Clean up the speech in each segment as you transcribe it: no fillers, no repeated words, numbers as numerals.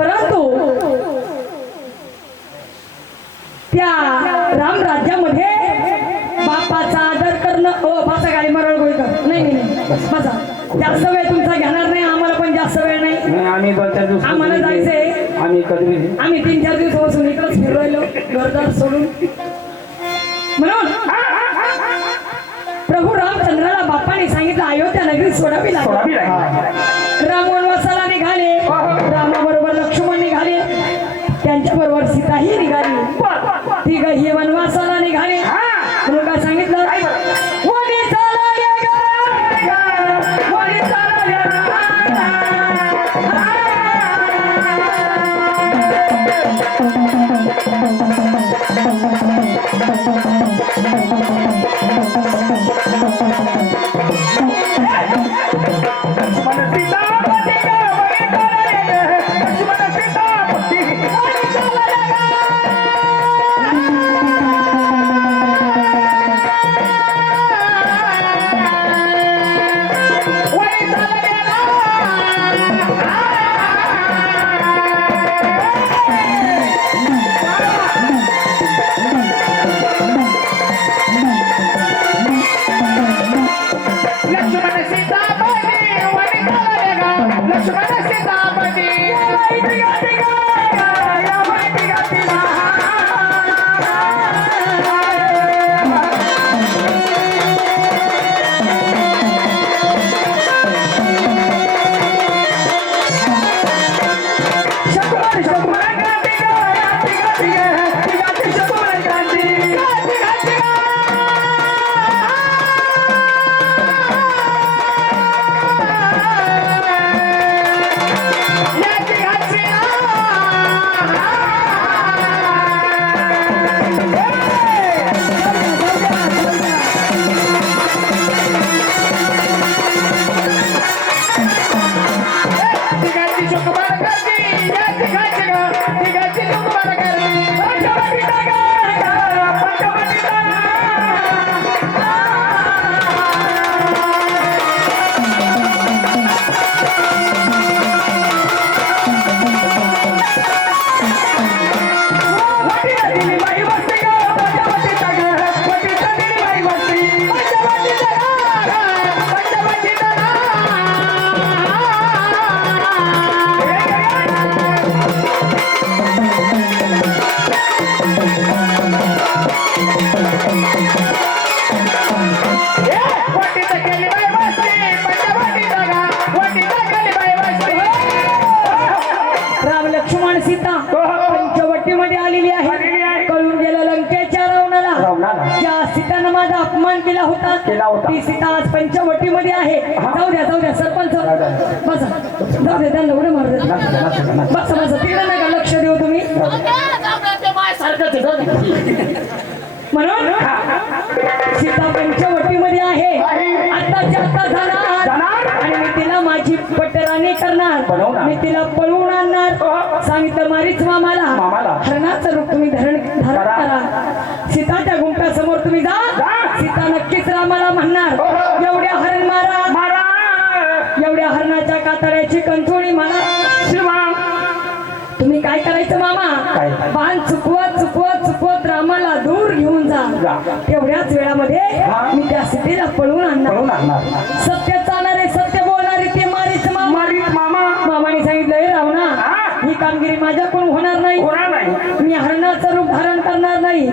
परंतु त्या राम राज्यामध्ये बापाचा आदर करणं बाचा गाडी मरळ गोळकर नाही बसा जास्त वेळ तुमचा घेणार नाही आम्हाला पण जास्त वेळ नाही आम्ही 2-4 दिवस आम्हाला जायचंय आम्ही 3-4 दिवसापासून इकडेच फिरवायलो घरदार सोडून म्हणून प्रभू रामचंद्राला बाप्पाने सांगितलं अयोध्या नगरी सोडावी लागली राम वनवासाला निघाले रामाबरोबर लक्ष्मण निघाले त्यांच्या बरोबर सीताही निघाली तिघही वनवासाला निघाले म्हणून काय सांगितलं वनी चालल्या ग, वनी चालल्या केला होता ती सीता आज पंचवटीमध्ये आहे जाऊ द्या सरपंच बसा जाऊ द्या त्यांना उडे मारू द्या बसा तिकडे नका लक्ष देऊ तुम्ही म्हणून सीता पंचवटीमध्ये आहे आत्ताच्या आत्ता जाणार आणि मी तिला माझी पटराणी करणार मी तिला पळवून आणणार सांगितलं मारीच मामाला हरणाचं रूप तुम्ही धारण करा सीताच्या गुंफ्यासमोर तुम्ही जा सीता नक्कीच रामाला म्हणणार एवढ्या हरण मारा एवढ्या हरणाच्या कातड्याची कंठोळी मारा तुम्ही काय करायचं मामा बाण चुकवत रामाला दूर घेऊन जा तेवढ्याच वेळामध्ये मी त्या सीतेला पळवून आणणार सत्य चालणारे सत्य बोलणारे ते मारीच मामा मामाने सांगितलं रावणा ही कामगिरी माझ्याकडून होणार नाही मी हरणाचं रूप धारण करणार नाही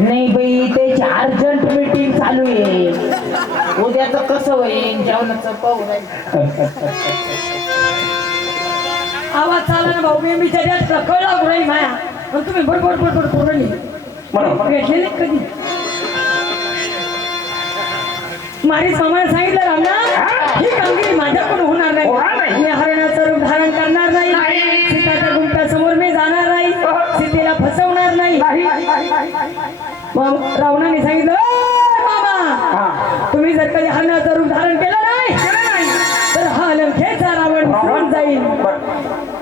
नाही बाई त्याची अर्जंट मीटिंग चालू आहे उद्याच कसं होईल जेवणाचं पाहू आवाज चाला ना भाऊ मी त्याच्यात कळला नाही माया पण तुम्ही बरोबर बोलली भेटलेले कधी मारीच मामाने सांगितलं रामना ही कामगिरी माझ्याकडून होणार नाही मी हरणाचं रूप धारण करणार नाही सीताच्या गुंफ्यासमोर मी जाणार नाही सीतेला फसवणार नाही मग रावणाने सांगितलं मामा तुम्ही जर कधी हरणाचं रूप धारण केलं नाही तर हा लंकेचा रावण विसरून जाईल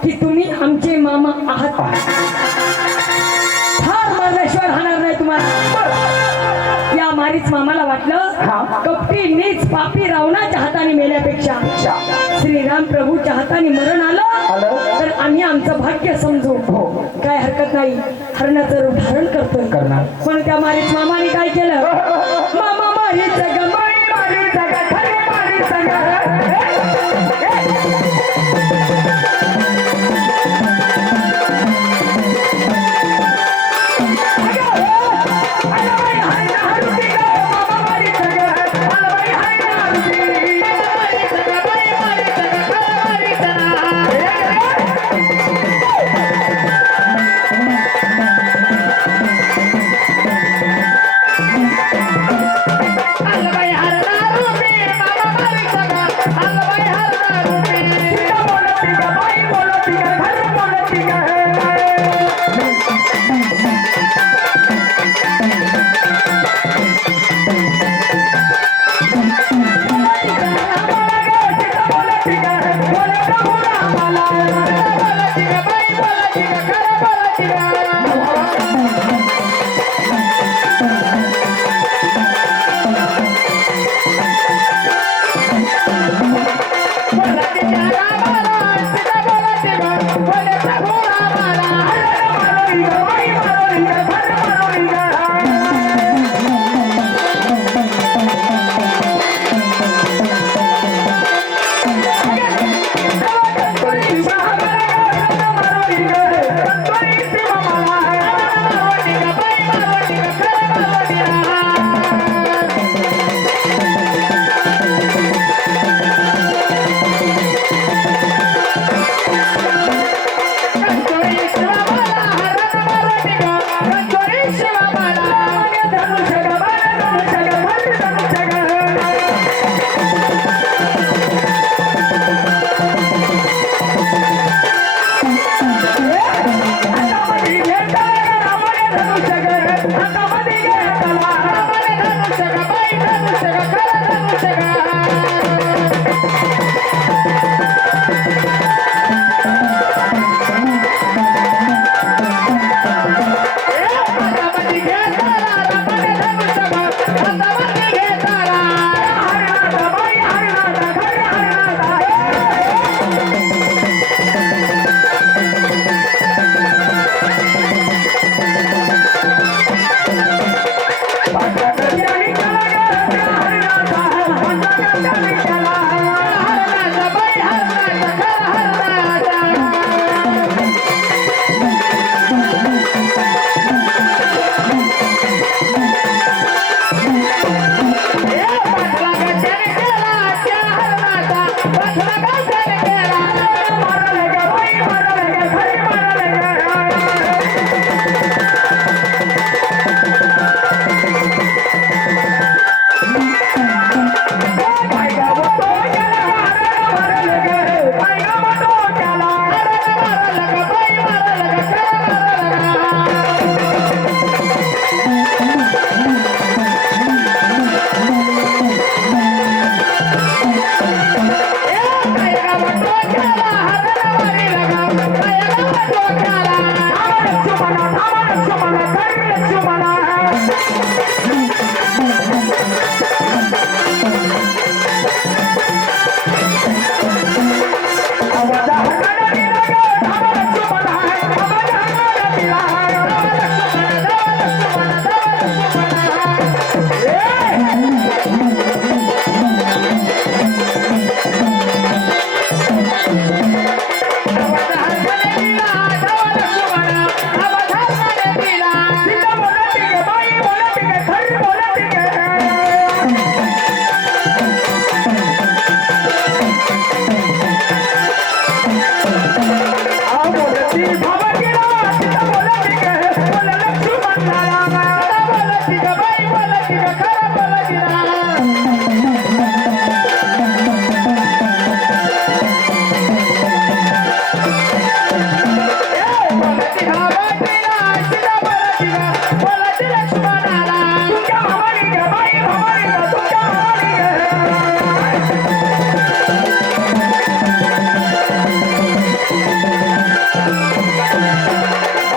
की तुम्ही आमचे मामा आहात ठार मारल्याशिवाय राहणार नाही तुम्हाला त्या मारीच मामाला वाटलं कपटी नीच पापी रावणाच्या हाताने मेल्यापेक्षा श्रीराम प्रभूच्या हाताने मरण आलं तर आम्ही आमचं भाग्य समजू. काय हरकत नाही, हरणाचं रूप धारण करतोय. पण त्या मारीच मामाने काय केलं? मामा मारीच ग मारी मारीच ग खरी मारीच ग.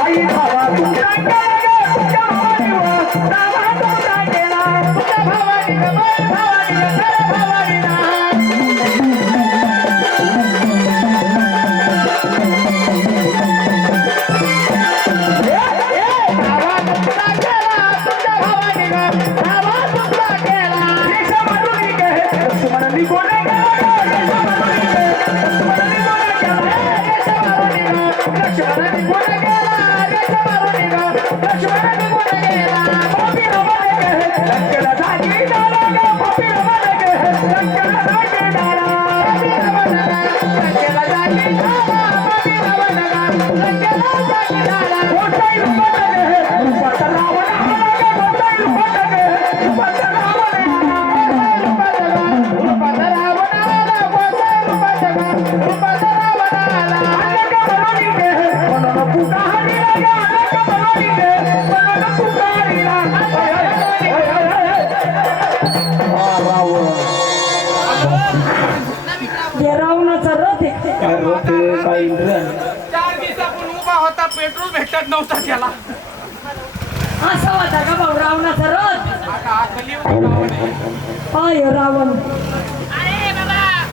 आई बाबा तुझ्या हे रावणाचा रथ आहे. 4 दिवसापूर्वी उभा होता पेट्रोल भेटत नव्हता त्याला असा होता का भाऊ रावणाचा रथ? आता कलियुग गावाने. पाय रावण